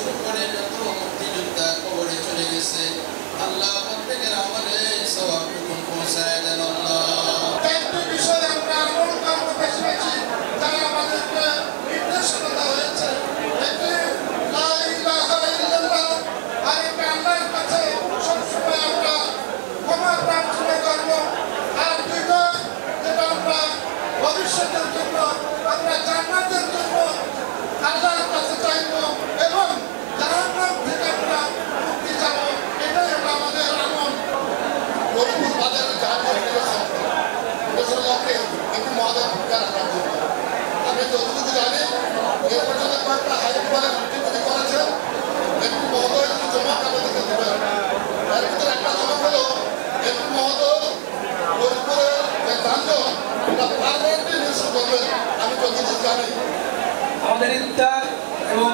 শুরু করে যত মুক্তিযোদ্ধা কবরে চলে গেছে, আল্লাহ প্রত্যেকের আমলে সওয়াবটুকু পৌঁছায় দেন আল্লাহ। চারটি বিষয়ে আমরা আমল করতে পেরেছি, তারা আমাদেরকে নির্দেশনা দেওয়া হয়েছে। একটি লা ইলাহা ইল্লাল্লাহ, আরেকটি আল্লাহর কাছে সবসময় আমরা ক্ষমা প্রার্থনা করব, আর দুইটা যেটা আমরা ভবিষ্যতের জন্য আমরা জান্নাতের জন্য আল্লাহর কাছে চাইব এবং জাহান্নাম থেকে আমরা মুক্তি চাব। এটাই হলো আমাদের আমল। গরিবুর বাজারে যা লক্ষ্যে একটু মহাদার ভূমিকা রাখার জন্য আপনি যতটুকু জানেন এ পর্যন্ত কয়েকটা হাইকোর্টের মিটিং করেছেন। একটু মহোদয় জমা আমাদেরকে দেবেন। এর ভিতরে একটা জমা হলো একটু মহোদয় গরিবপুরের যে যানজট এটা পারমানেন্টলি নিশ্চিত করবেন। আমি যতটুকু জানি আমাদের ইফতার এবং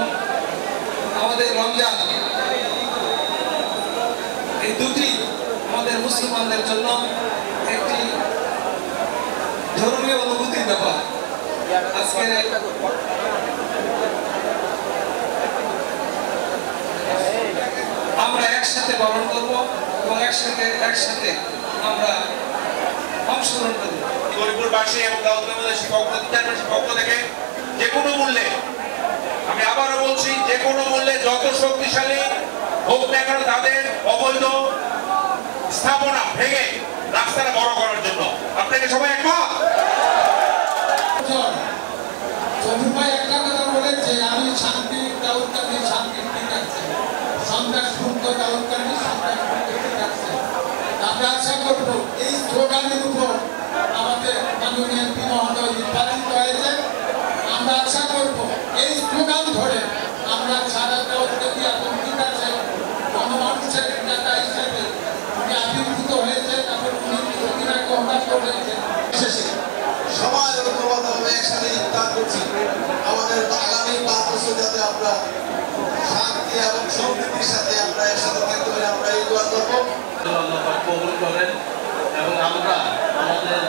আমাদের রমজান এই দুটি আমাদের মুসলমানদের জন্য একটি ধর্মীয় অনুভূতির ব্যাপার। আজকের আমরা একসাথে পালন করব এবং একসাথে আমরা অংশগ্রহণ করব। গরিবপুরবাসী এবং দাউদকান্দিবাসী পক্ষ থেকে যে কোনো মূল্যে, আমি আবারও বলছি, যে কোনো মূল্যে যত শক্তিশালী হোক না কেন তাদের অবৈধ স্থাপনা ভেঙে রাস্তাটা বড় করার জন্য আপনাকে সবাই একমত। চন্দ্রভাই একটা কথা বলে যে আমি শান্তি দাউদকান্দি শান্তি ঠিক আছে, সন্ত্রাস মুক্ত দাউদকান্দি সন্ত্রাস মুক্ত ঠিক আছে। আমরা আশা করবো এই স্লোগানের উপর আমাদের মাননীয় এমপি মহোদয় নির্বাচিত হয়েছে। আমরা আশা করবো এই স্লোগান ধরে আমরা সারা দাউদকান্দি এখন ঠিক আছে গণমানুষের নেতা হিসেবে উনি আবির্ভূত হয়েছে এবং উনি কিছুদিন গ্রহণ করেছেন। সবাই ঐক্যবদ্ধভাবে একসাথে ইফতার করছি। আমাদের আগামী 5 বছর যাতে আমরা শান্তি এবং সম্প্রীতির সাথে আমরা একসাথে থাকতে পারি, আমরা এই দোয়া করবো। আল্লাহ পাক কবুল করেন এবং আমরা আমাদের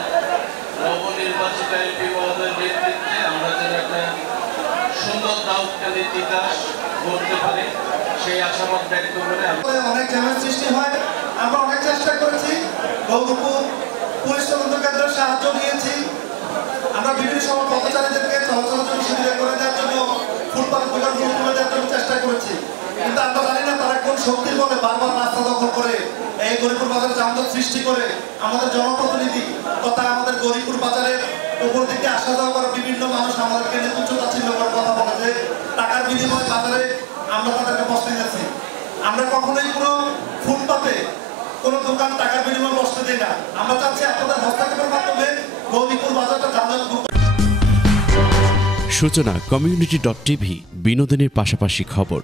নবনির্বাচিত এমপি মহোদয়ের নেতৃত্বে আমরা যেন একটা সুন্দর দাউদকান্দির ইতিহাস গড়তে পারি সেই আশাবাদ ব্যক্ত করে অনেক চ্যালেঞ্জ সৃষ্টি হয়। আমরা অনেক চেষ্টা করেছি, গৌরপুর পুলিশ তদন্ত কেন্দ্রের সাহায্য নিয়েছি। আমরা বিভিন্ন সময় পথচারীদেরকে চলাচলের জন্য সুবিধা করে দেওয়ার জন্য ফুটপাতের দোকানগুলো তুলে দেওয়ার জন্য চেষ্টা করেছি, কিন্তু আমরা জানি না তারা কোন শক্তির বলে বারবার রাস্তা দখল করে এই গরিবপুর বাজারে যানজট সৃষ্টি করে আমাদের জনপ্রতিনিধি তথা আমাদের গরিবপুর বাজারের উপর দিকে আসা যাওয়া করা বিভিন্ন মানুষ আমাদেরকে নিয়ে তুচ্ছ তাচ্ছিল্য করে কথা বলে যে টাকার বিনিময়ে বাজারে আমরা তাদেরকে বসতে দিচ্ছি। আমরা কখনোই কোনো ফুটপাতে কোনো দোকান টাকার বিনিময়ে বসতে দিই না। আমরা চাচ্ছি আপনাদের হস্তক্ষেপের মাধ্যমে গরিবপুর বাজারটা যানজট। সূচনা community.tv বিনোদনের পাশাপাশি খবর।